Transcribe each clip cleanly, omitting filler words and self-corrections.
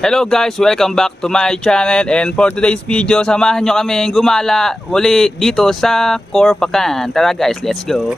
Hello guys, welcome back to my channel, and for today's video, samahan nyo kami gumala uli dito sa Corpacan. Tara guys, let's go.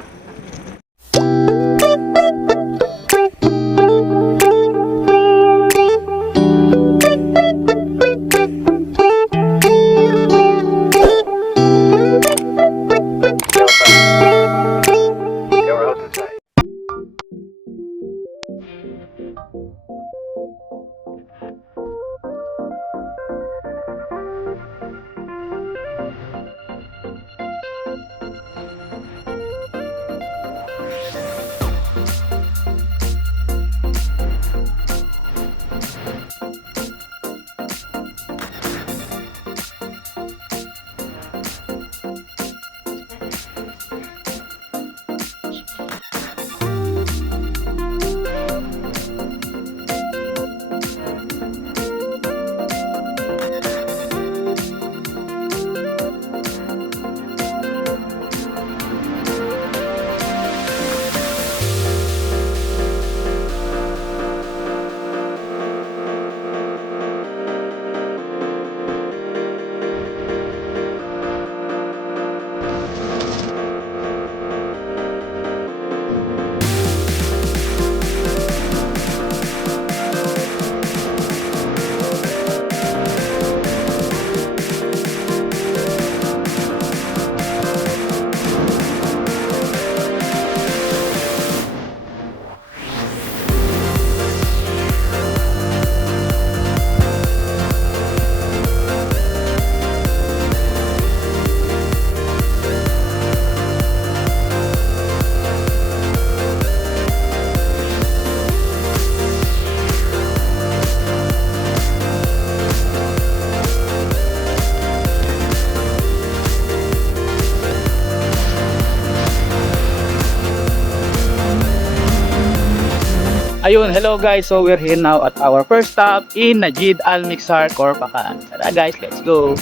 Ayun, hello guys. So we're here now at our first stop in Najid Al Mixar, Corpacan. Tara guys, let's go.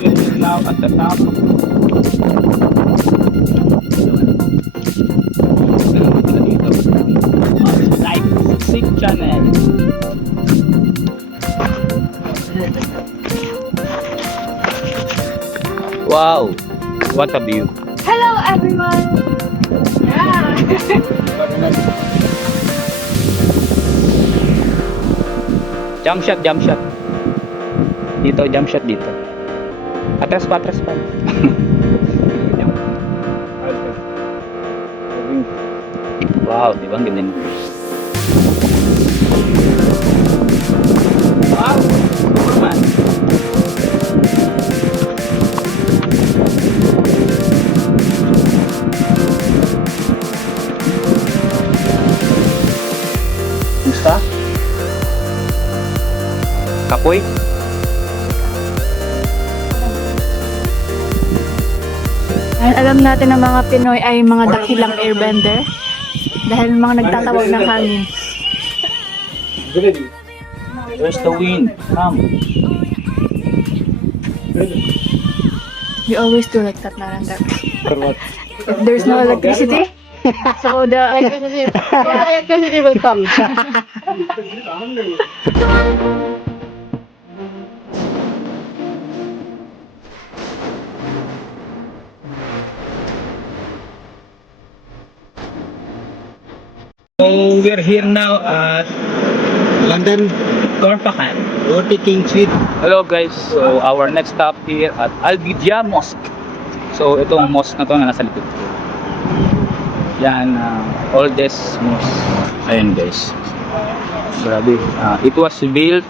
We're here now at the top. Like Sig Channel. Wow, what a view. Hello everyone! Yeah! Jump shot, jump shot. Dito, jump shot dito. Atras pa, atras pa. Wow, di ba ang ganda nito? Wow, Superman. Musta? Kapoy? Alam natin ng mga Pinoy ay mga dakilang airbender dahil mga nagtatawag ng hangin. Where's the wind? Come. We always do like that, Naranda. If there's no electricity, so the electricity will come. So we're here now at London, Corpacan. Roti King Suite. Hello guys, so our next stop here at Al-Bidya Mosque. So itong mosque na to na nasa likod ko. Yan, oldest mosque. Ayan guys. Grabe. It was built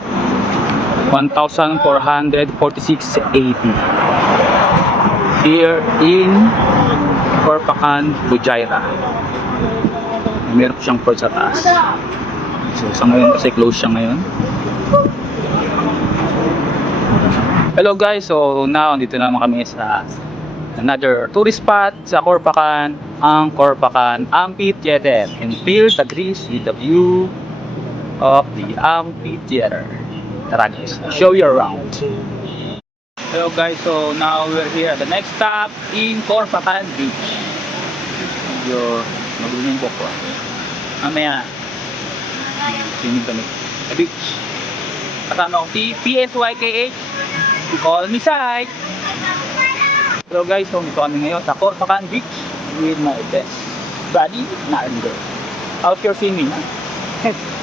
1446 AD. Here in Corpacan, Bujaira. Meron siyang port sa taas. So sa ngayon kasi close siya ngayon. Hello guys, so now dito naman kami sa another tourist spot sa Corpacan, ang Corpacan Amphitheater, and feel the breeze with the view of the amphitheater. Tara guys, show you around. Hello guys, so now we're here at the next stop in Corpacan Beach. Medyo magulo yung buhok ko. Mamaya, swimming kami. The beach. Kasama ko si PSYKH. Call me Sai. Hello guys, so dito kami ngayon sa Corpacan Beach with my best buddy, Nardo. How's your swimming?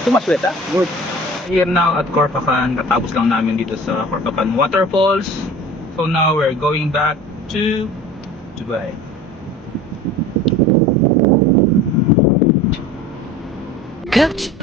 Tumaswet ha? Good. Here now at Corpacan, katapos lang namin dito sa Corpacan Waterfalls. So now we're going back to Dubai. Coach!